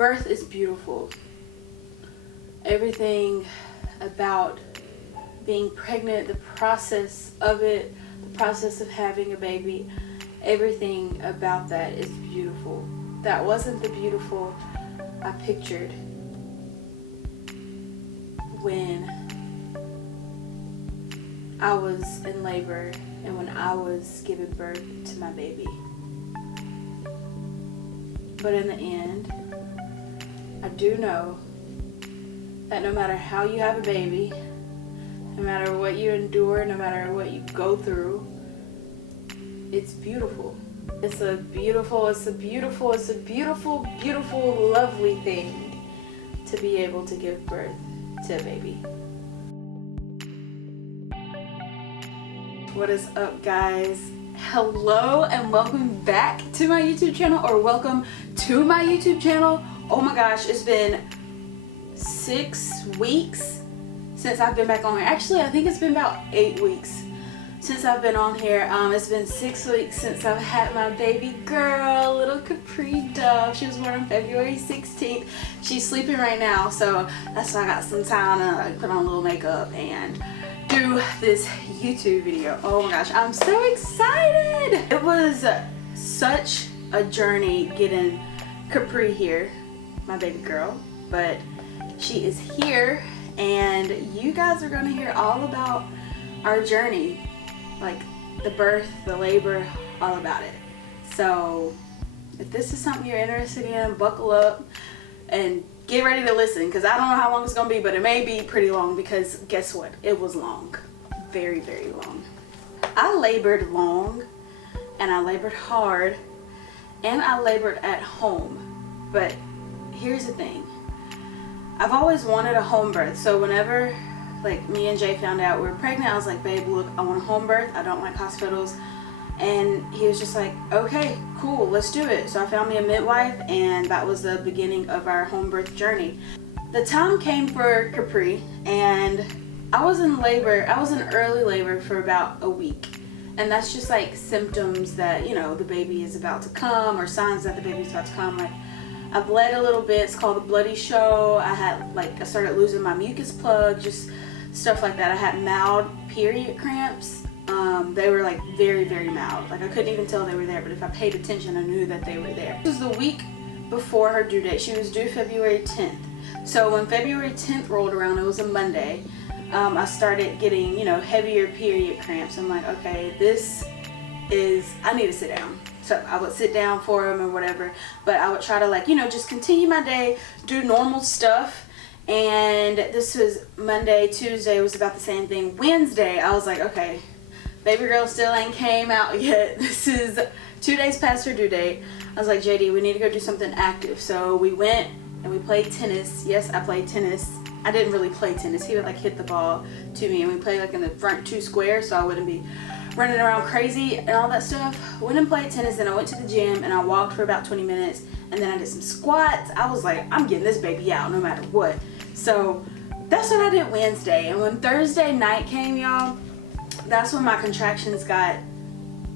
Birth is beautiful. Everything about being pregnant, the process of it, the process of having a baby, everything about that is beautiful. That wasn't the beautiful I pictured when I was in labor and when I was giving birth to my baby. But in the end, I do know that no matter how you have a baby, no matter what you endure, no matter what you go through, it's beautiful. It's a beautiful, lovely thing to be able to give birth to a baby. What is up, guys? Hello and welcome back to my YouTube channel, or welcome to my YouTube channel. Oh my gosh, it's been 6 weeks since I've been back on here. Actually, I think it's been about 8 weeks since I've been on here. It's been 6 weeks since I've had my baby girl, little Kapri dove. She was born on February 16th. She's sleeping right now, so that's why I got some time to put on a little makeup and do this YouTube video. Oh my gosh, I'm so excited! It was such a journey getting Kapri here, my baby girl, but she is here and you guys are gonna hear all about our journey, like the birth, the labor, all about it. So if this is something you're interested in, buckle up and get ready to listen, because I don't know how long it's gonna be, but it may be pretty long, because guess what? It was long. Very, very long. I labored long, and I labored hard, and I labored at home. But here's the thing. I've always wanted a home birth. So whenever like me and Jay found out we were pregnant, I was like, babe, look, I want a home birth. I don't like hospitals. And he was just like, okay, cool, let's do it. So I found me a midwife, and that was the beginning of our home birth journey. The time came for Kapri, and I was in labor. I was in early labor for about a week. And that's just like symptoms that, you know, the baby is about to come, or signs that the baby is about to come. Like, I bled a little bit. It's called a bloody show. I started losing my mucus plug, just stuff like that. I had mild period cramps. They were like very, very mild. Like, I couldn't even tell they were there, but if I paid attention, I knew that they were there. It was the week before her due date. She was due February 10th. So when February 10th rolled around, it was a Monday, I started getting, you know, heavier period cramps. I'm like, okay, I need to sit down. So I would sit down for them or whatever, but I would try to, like, you know, just continue my day, do normal stuff. And this was Monday. Tuesday was about the same thing. Wednesday, I was like, okay, baby girl still ain't came out yet. This is 2 days past her due date. I was like, JD, we need to go do something active. So we went and we played tennis. Yes, I played tennis. I didn't really play tennis. He would like hit the ball to me, and we played like in the front 2 squares, so I wouldn't be running around crazy and all that stuff. Went and played tennis, and I went to the gym and I walked for about 20 minutes, and then I did some squats. I was like, I'm getting this baby out no matter what. So that's what I did Wednesday. And when Thursday night came, y'all, that's when my contractions got,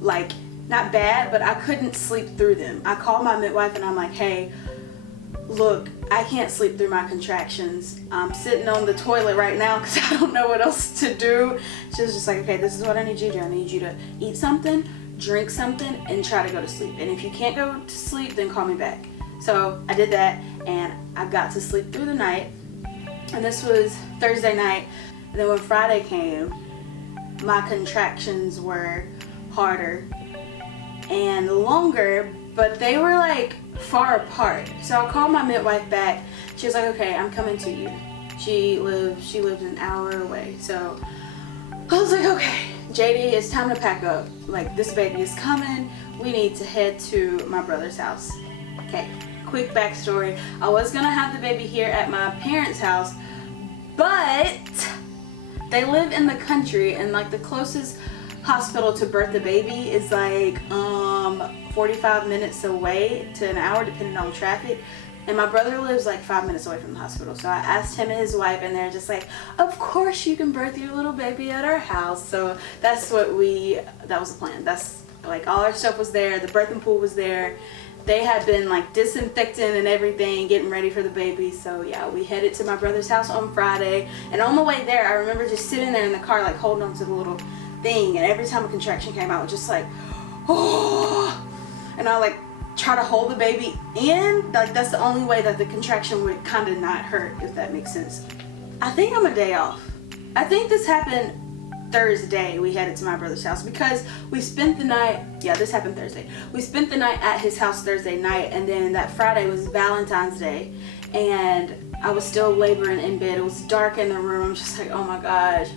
like, not bad, but I couldn't sleep through them. I called my midwife and I'm like, hey, look, I can't sleep through my contractions. I'm sitting on the toilet right now because I don't know what else to do. She was just like, okay, this is what I need you to do. I need you to eat something, drink something, and try to go to sleep. And if you can't go to sleep, then call me back. So I did that, and I got to sleep through the night. And this was Thursday night. And then when Friday came, my contractions were harder and longer, but they were like far apart. So I called my midwife back. She was like, okay, I'm coming to you. She lived an hour away. So I was like, okay, JD, it's time to pack up. Like, this baby is coming. We need to head to my brother's house. Okay, quick backstory. I was gonna have the baby here at my parents' house, but they live in the country, and like the closest hospital to birth the baby is like 45 minutes away to an hour, depending on traffic. And my brother lives like 5 minutes away from the hospital. So I asked him and his wife, and they're just like, of course you can birth your little baby at our house. So that was the plan. That's like, all our stuff was there. The birthing pool was there. they had been like disinfecting and everything, getting ready for the baby. So yeah, we headed to my brother's house on Friday, and on the way there, I remember just sitting there in the car, like holding on to the little thing, and every time a contraction came out, I was just like, oh, and I like try to hold the baby in. Like that's the only way that the contraction would kind of not hurt, if that makes sense. I think I'm a day off. I think this happened Thursday. We headed to my brother's house because we spent the night, yeah, this happened Thursday. We spent the night at his house Thursday night, and then that Friday was Valentine's Day, and I was still laboring in bed. It was dark in the room, just like, oh my gosh.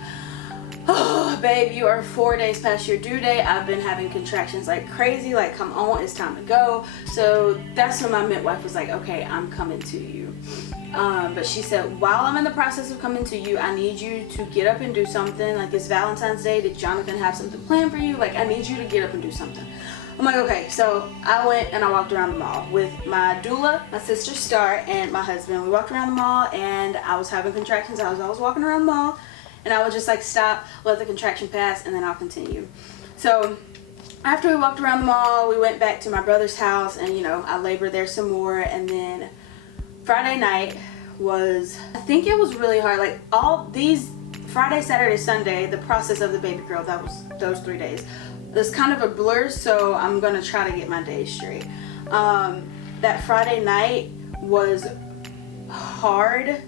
Oh, babe, you are 4 days past your due date. I've been having contractions like crazy. Like, come on, it's time to go. So that's when my midwife was like, okay, I'm coming to you. But she said, while I'm in the process of coming to you, I need you to get up and do something. Like, it's Valentine's Day. Did Jonathan have something planned for you? Like, I need you to get up and do something. I'm like, okay. So I went and I walked around the mall with my doula, my sister Star, and my husband. We walked around the mall, and I was having contractions. I was walking around the mall, and I would just like stop, let the contraction pass, and then I'll continue. So after we walked around the mall, we went back to my brother's house, and you know, I labored there some more. And then Friday night was, I think it was really hard. Like all these Friday, Saturday, Sunday, the process of the baby girl, that was those 3 days. It's kind of a blur, so I'm gonna try to get my days straight. That Friday night was hard.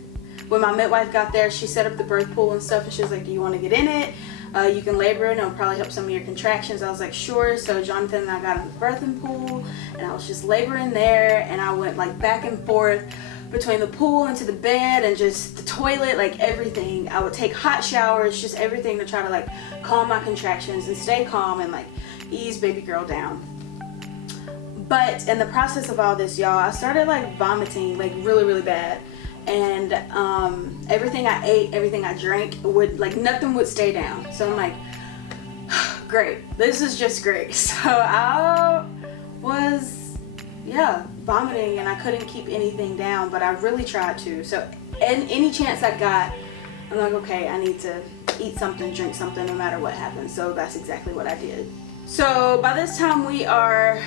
When my midwife got there, she set up the birth pool and stuff, and she was like, do you want to get in it? You can labor and it'll probably help some of your contractions. I was like, sure. So Jonathan and I got in the birthing pool, and I was just laboring there, and I went like back and forth between the pool and to the bed and just the toilet, like everything. I would take hot showers, just everything to try to like calm my contractions and stay calm and like ease baby girl down. But in the process of all this, y'all, I started like vomiting like really, really bad. And everything I ate, everything I drank, would like nothing would stay down. So I'm like, great, this is just great. So I was vomiting, and I couldn't keep anything down, but I really tried to. So any chance I got, I'm like, okay, I need to eat something, drink something, no matter what happens. So that's exactly what I did. So by this time we are,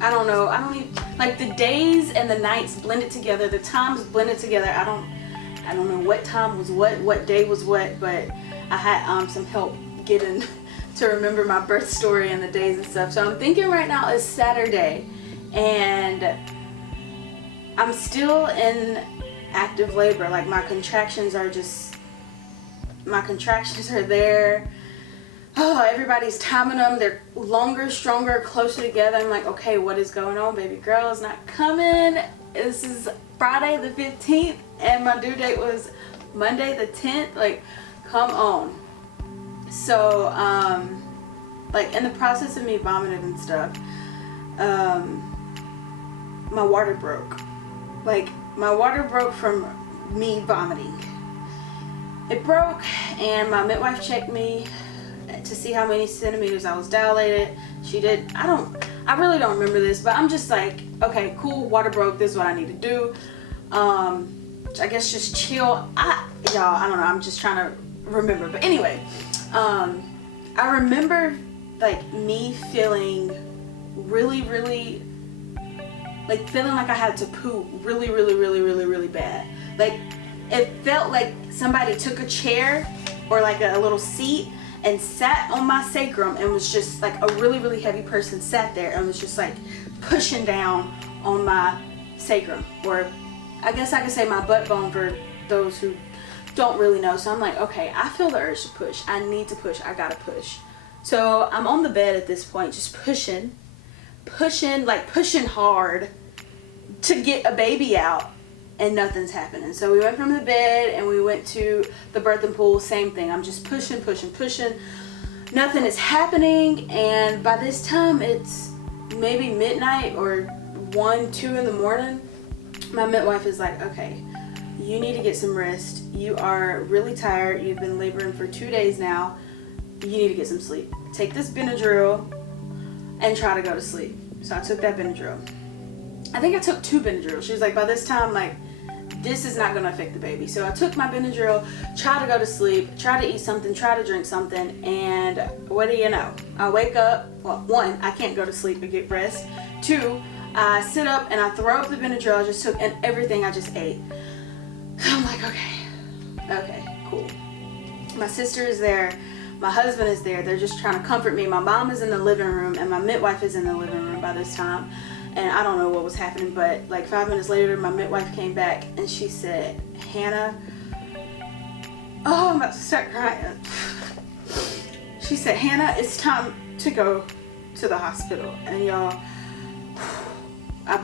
I don't even, like the days and the nights blended together, the times blended together. I don't know what time was what day was what, but I had some help getting to remember my birth story and the days and stuff. So I'm thinking right now it's Saturday, and I'm still in active labor. Like my contractions are there. Oh, everybody's timing them. They're longer, stronger, closer together. I'm like, okay, what is going on? Baby girl is not coming. This is Friday the 15th, and my due date was Monday the 10th. Like, come on. So, like in the process of me vomiting and stuff, my water broke. Like, my water broke from me vomiting. It broke, and my midwife checked me to see how many centimeters I was dilated. She did. I really don't remember this, but I'm just like, okay, cool, water broke, this is what I need to do. I guess just chill. Y'all, I don't know, I'm just trying to remember. But anyway, I remember like me feeling really, really, like feeling like I had to poo really, really, really, really, really bad. Like it felt like somebody took a chair or like a little seat and sat on my sacrum, and was just like a really, really heavy person sat there and was just like pushing down on my sacrum, or I guess I could say my butt bone for those who don't really know. So I'm like, okay, I feel the urge to push. I need to push. I gotta push. So I'm on the bed at this point, just pushing hard to get a baby out, and nothing's happening. So we went from the bed and we went to the birthing pool. Same thing. I'm just pushing. Nothing is happening. And by this time it's maybe midnight or 1, 2 in the morning. My midwife is like, okay, you need to get some rest. You are really tired. You've been laboring for 2 days now. You need to get some sleep. Take this Benadryl and try to go to sleep. So I took that Benadryl. I think I took 2 Benadryl. She was like, by this time, like, this is not going to affect the baby. So I took my Benadryl, tried to go to sleep, try to eat something, try to drink something, and what do you know? I wake up, well, 1, I can't go to sleep and get rest. 2, I sit up and I throw up the Benadryl I just took and everything I just ate. So I'm like, okay, cool. My sister is there. My husband is there. They're just trying to comfort me. My mom is in the living room and my midwife is in the living room by this time. And I don't know what was happening, but like 5 minutes later, my midwife came back and she said, Hannah, oh, I'm about to start crying. She said, Hannah, it's time to go to the hospital. And y'all, I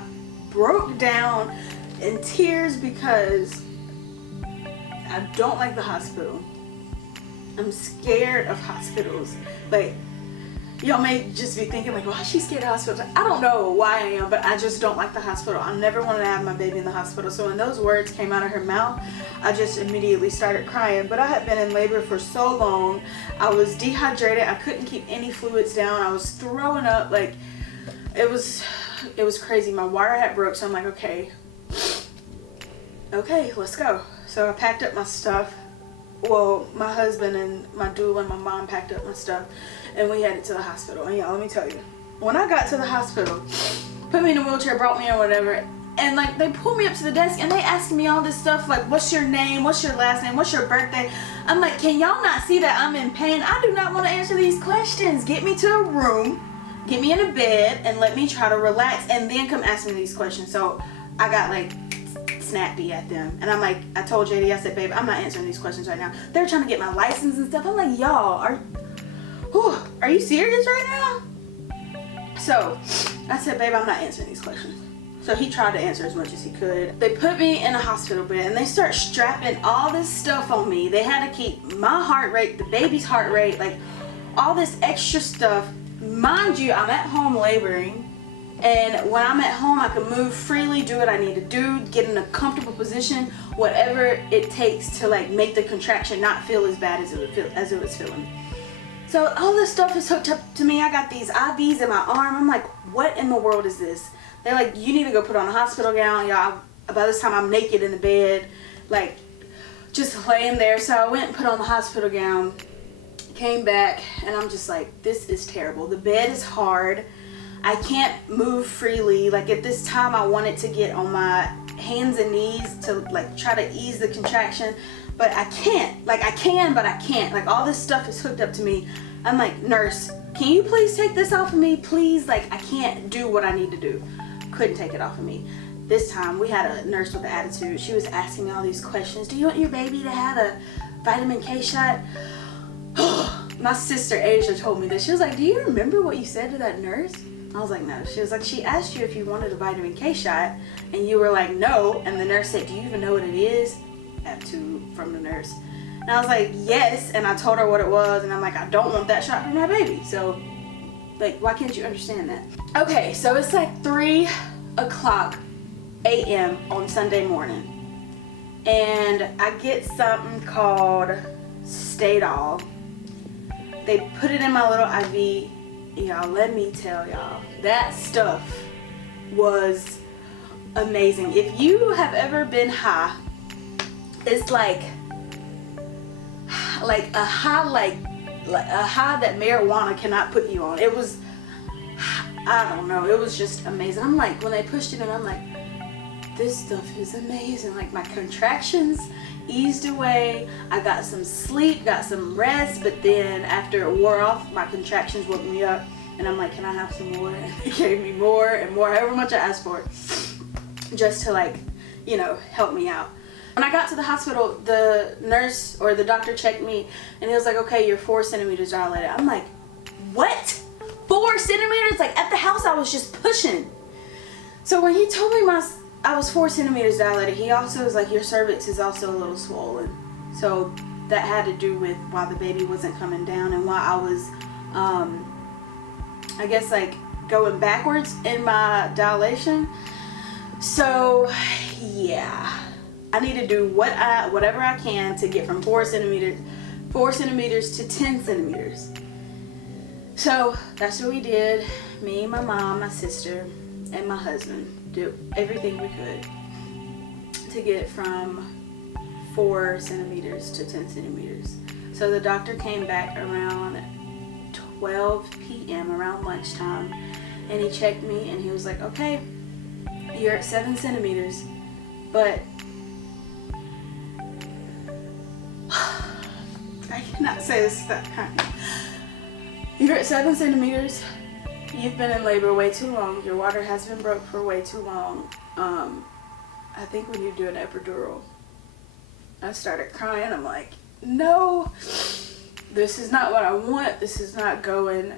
broke down in tears because I don't like the hospital. I'm scared of hospitals. Like, y'all may just be thinking like, why is she scared of hospitals? I don't know why I am, but I just don't like the hospital. I never wanted to have my baby in the hospital. So when those words came out of her mouth, I just immediately started crying. But I had been in labor for so long. I was dehydrated. I couldn't keep any fluids down. I was throwing up. Like, it was crazy. My wire had broke, so I'm like, okay, let's go. So I packed up my stuff. Well, my husband and my doula and my mom packed up my stuff and we headed to the hospital. And y'all, let me tell you, when I got to the hospital, put me in a wheelchair, brought me in, whatever, and like they pulled me up to the desk and they asked me all this stuff like, what's your name, what's your last name, what's your birthday? I'm like, can y'all not see that I'm in pain? I do not want to answer these questions. Get me to a room, get me in a bed, and let me try to relax and then come ask me these questions. So I got like snappy at them and I'm like, I told JD, I said, babe, I'm not answering these questions right now. They're trying to get my license and stuff. I'm like, y'all, are you serious right now? So I said, babe, I'm not answering these questions. So he tried to answer as much as he could. They put me in a hospital bed and they start strapping all this stuff on me. They had to keep my heart rate, the baby's heart rate, like all this extra stuff. Mind you, I'm at home laboring. And when I'm at home, I can move freely, do what I need to do, get in a comfortable position, whatever it takes to like make the contraction not feel as bad as it was feeling. So all this stuff is hooked up to me. I got these IVs in my arm. I'm like, what in the world is this? They're like, you need to go put on a hospital gown. Y'all, by this time I'm naked in the bed, like just laying there. So I went and put on the hospital gown, came back, and I'm just like, this is terrible. The bed is hard. I can't move freely. Like at this time I wanted to get on my hands and knees to like try to ease the contraction, but I can't. Like I can, but I can't. Like all this stuff is hooked up to me. I'm like, nurse, can you please take this off of me? Please, like I can't do what I need to do. Couldn't take it off of me. This time we had a nurse with an attitude. She was asking me all these questions. Do you want your baby to have a vitamin K shot? My sister Asia told me this. She was like, do you remember what you said to that nurse? I was like, no. She was like, she asked you if you wanted a vitamin K shot, and you were like, no. And the nurse said, do you even know what it is? Attitude from the nurse. And I was like, yes. And I told her what it was, and I'm like, I don't want that shot for my baby. So, like, why can't you understand that? Okay, so it's like 3 o'clock a.m. on Sunday morning, and I get something called Stadol. They put it in my little IV. Y'all, let me tell y'all, that stuff was amazing. If you have ever been high, it's like a high that marijuana cannot put you on. It was, I don't know, it was just amazing. I'm like, when they pushed it in, I'm like, this stuff is amazing. Like my contractions eased away. I got some sleep, got some rest, but then after it wore off, my contractions woke me up, and I'm like, can I have some more? And they gave me more and more, however much I asked for, just to like, you know, help me out. When I got to the hospital, the nurse or the doctor checked me and he was like, okay, you're 4 centimeters dilated. I'm like, what? 4 centimeters? Like at the house I was just pushing. So when he told me I was 4 centimeters dilated, he also was like, your cervix is also a little swollen. So that had to do with why the baby wasn't coming down and why I was, I guess like going backwards in my dilation. So yeah, I need to do whatever I can to get from 4 centimeters to 10 centimeters. So that's what we did. Me, my mom, my sister, and my husband did everything we could to get from 4 centimeters to 10 centimeters. So the doctor came back around 12 p.m. around lunchtime, and he checked me and he was like, okay, you're at 7 centimeters, but I cannot say this without crying. You're at 7 centimeters. You've been in labor way too long. Your water has been broke for way too long. I think when you do an epidural, I started crying. I'm like, no, this is not what I want. This is not going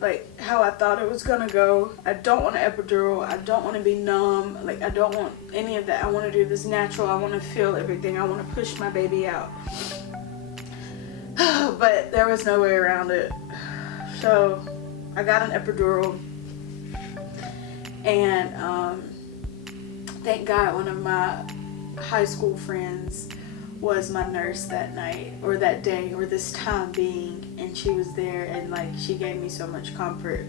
like how I thought it was gonna go. I don't want an epidural. I don't want to be numb. Like, I don't want any of that. I want to do this natural. I want to feel everything. I want to push my baby out. But there was no way around it. So I got an epidural, and thank God one of my high school friends was my nurse that night, or that day, or this time being, and she was there, and like, she gave me so much comfort.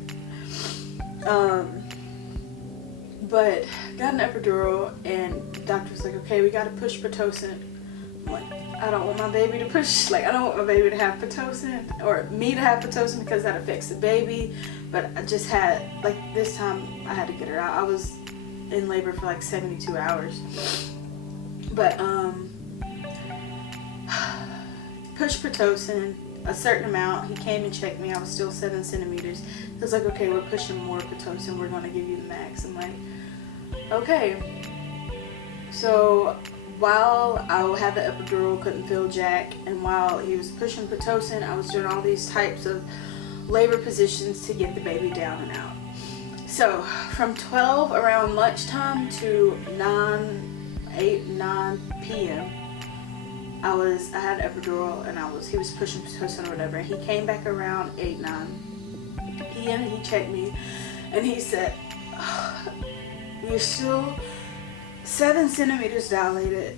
But got an epidural, and the doctor was like, okay, we gotta push pitocin. I'm like, I don't want my baby to push, like, I don't want my baby to have pitocin, or me to have pitocin, because that affects the baby. But I just had, like, this time I had to get her out. I was in labor for like 72 hours. But push pitocin a certain amount. He came and checked me. I was still 7 centimeters. He was like, okay, we're pushing more pitocin. We're going to give you the max. I'm like, okay. So while I had the epidural, couldn't feel jack, and while he was pushing pitocin, I was doing all these types of labor positions to get the baby down and out. So from 12 around lunchtime to 8, 9 p.m. I had an epidural, and he was pushing pitocin or whatever. He came back around 8, 9 p.m. and he checked me, and he said, you're still 7 centimeters dilated.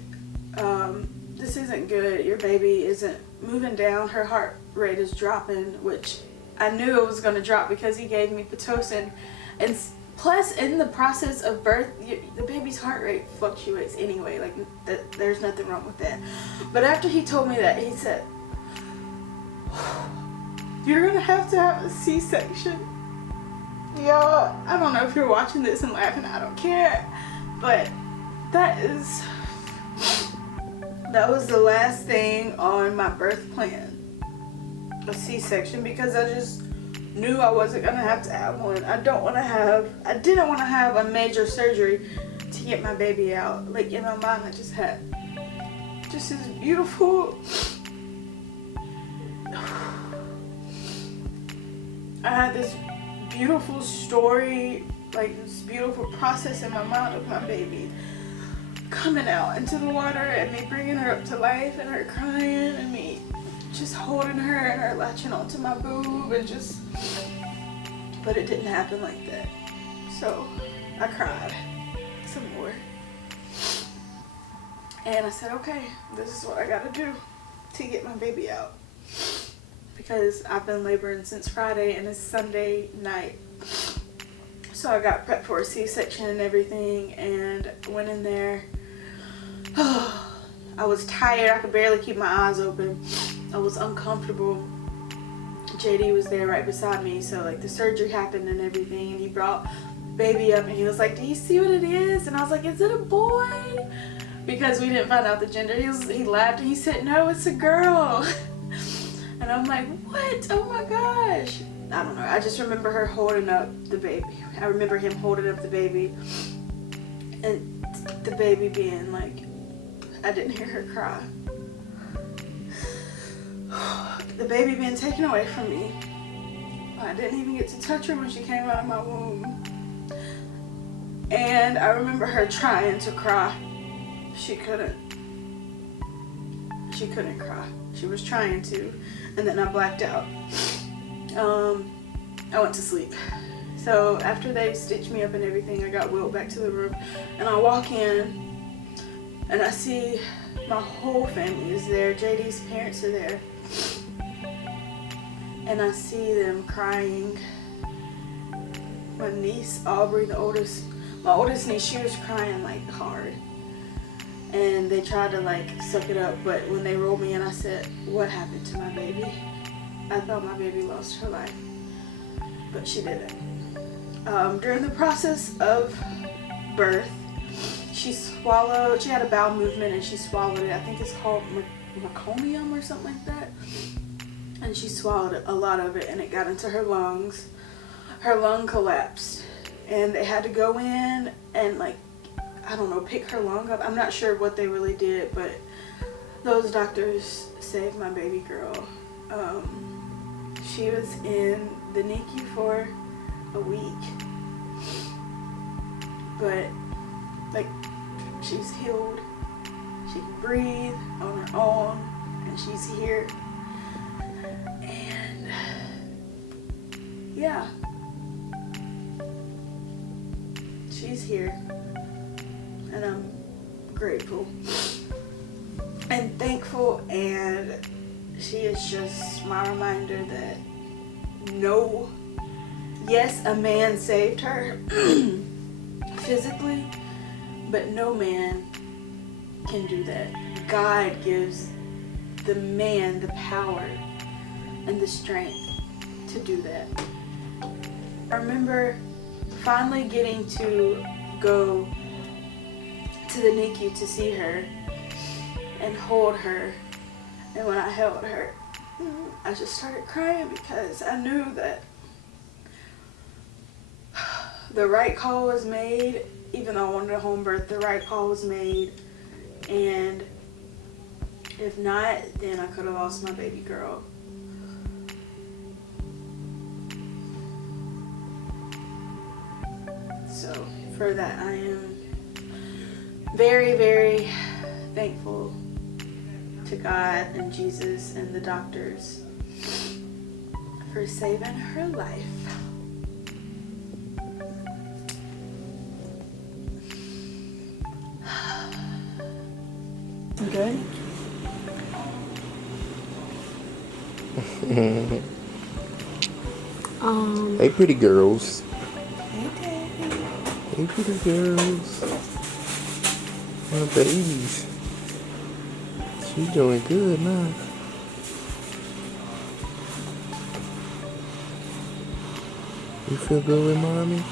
This isn't good. Your baby isn't moving down. Her heart rate is dropping, which I knew it was going to drop because he gave me pitocin. And plus, in the process of birth, the baby's heart rate fluctuates anyway. Like, there's nothing wrong with that. But after he told me that, he said, you're going to have a C-section. Y'all, I don't know if you're watching this and laughing. I don't care. But that was the last thing on my birth plan, a C-section, because I just knew I wasn't gonna have to have one. I didn't want to have a major surgery to get my baby out. Like, in my mind, I just had this beautiful, I had this beautiful story, like this beautiful process in my mind of my baby coming out into the water, and me bringing her up to life, and her crying, and me just holding her, and her latching onto my boob, and just, but it didn't happen like that. So I cried some more, and I said, okay, this is what I gotta do to get my baby out, because I've been laboring since Friday, and it's Sunday night. So I got prepped for a C-section and everything, and went in there. I was tired. I could barely keep my eyes open. I was uncomfortable. JD was there right beside me, so like the surgery happened and everything, and he brought baby up, and he was like, do you see what it is? And I was like, is it a boy? Because we didn't find out the gender. He laughed and he said, no, it's a girl. And I'm like, what? Oh my gosh. I don't know. I just remember her holding up the baby. I remember him holding up the baby, and the baby being like, I didn't hear her cry. The baby being taken away from me. I didn't even get to touch her when she came out of my womb. And I remember her trying to cry. She couldn't cry. She was trying to, and then I blacked out. I went to sleep. So after they stitched me up and everything, I got wheeled back to the room, and I walk in, and I see my whole family is there. JD's parents are there, and I see them crying. My niece Aubrey, my oldest niece, she was crying like hard, and they tried to like suck it up, but when they rolled me in, I said, what happened to my baby? I thought my baby lost her life, but she didn't. During the process of birth. She had a bowel movement and she swallowed it. I think it's called meconium or something like that. And she swallowed a lot of it and it got into her lungs. Her lung collapsed and they had to go in and, like, I don't know, pick her lung up. I'm not sure what they really did, but those doctors saved my baby girl. She was in the NICU for a week, but, like, she's healed. She can breathe on her own, and she's here. And yeah, she's here, and I'm grateful and thankful, and she is just my reminder that yes, a man saved her physically, but no man can do that. God gives the man the power and the strength to do that. I remember finally getting to go to the NICU to see her and hold her, and when I held her, I just started crying because I knew that the right call was made. Even though I wanted a home birth, the right call was made, and if not, then I could have lost my baby girl. So for that, I am very, very thankful to God and Jesus and the doctors for saving her life. Okay. Hey, pretty girls. Hey, Daddy. Hey, pretty girls. My babies. She's doing good now. You feel good with mommy?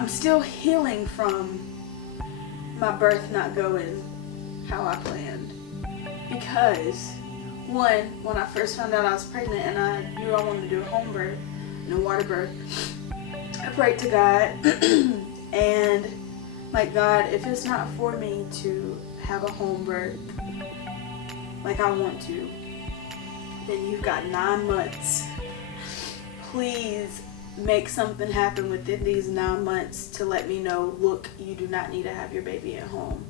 I'm still healing from my birth not going how I planned, because one, when I first found out I was pregnant and I knew I wanted to do a home birth and a water birth, I prayed to God and, like, God, if it's not for me to have a home birth like I want to, then you've got 9 months. Please make something happen within these 9 months to let me know, look, you do not need to have your baby at home.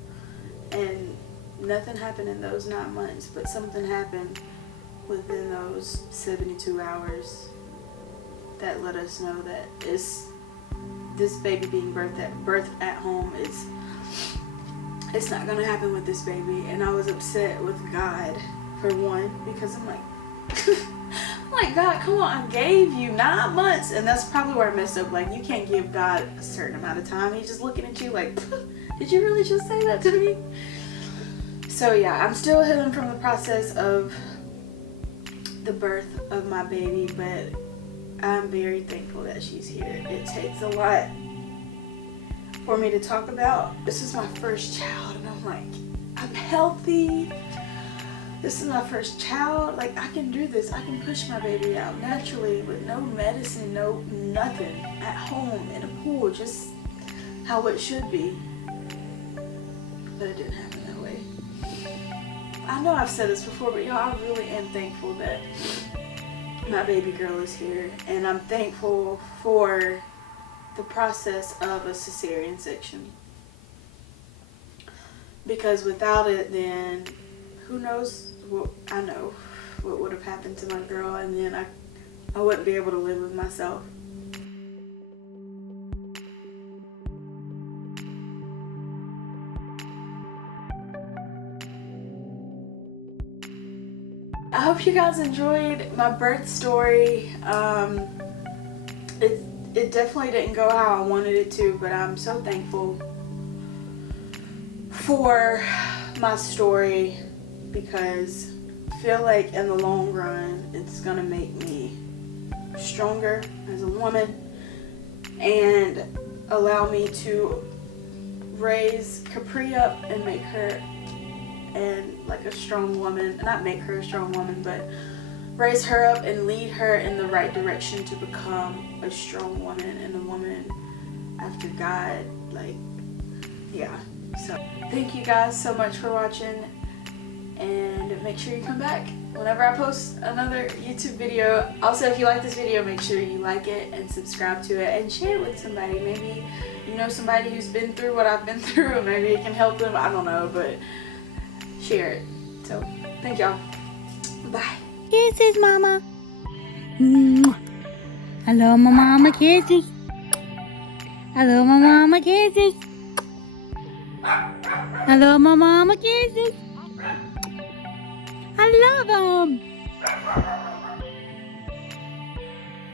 And nothing happened in those 9 months, but something happened within those 72 hours that let us know that this baby being birthed at home it's not gonna happen with this baby. And I was upset with God, for one, because I'm like, God, come on, I gave you 9 months. And that's probably where I messed up. Like, you can't give God a certain amount of time. He's just looking at you like, did you really just say that to me? So yeah, I'm still healing from the process of the birth of my baby, but I'm very thankful that she's here. It takes a lot for me to talk about. This is my first child, and I'm like, I'm healthy. This is my first child. Like, I can do this. I can push my baby out naturally with no medicine, no nothing, at home in a pool, just how it should be. But it didn't happen that way. I know I've said this before, but y'all, I really am thankful that my baby girl is here, and I'm thankful for the process of a cesarean section, because without it, then who knows what, I know what would have happened to my girl, and then I wouldn't be able to live with myself. I hope you guys enjoyed my birth story. It definitely didn't go how I wanted it to, but I'm so thankful for my story because I feel like in the long run it's gonna make me stronger as a woman and allow me to raise Kapri up and make her like a strong woman. Not make her a strong woman, but raise her up and lead her in the right direction to become a strong woman and a woman after God. Like, yeah. So thank you guys so much for watching, and make sure you come back whenever I post another YouTube video. Also, if you like this video, make sure you like it and subscribe to it and share it with somebody. Maybe you know somebody who's been through what I've been through, maybe it can help them. I don't know, but share it. So thank y'all. Bye. Kisses, mama. I love my mama kisses. I love my mama kisses. I love my mama kisses. I love them.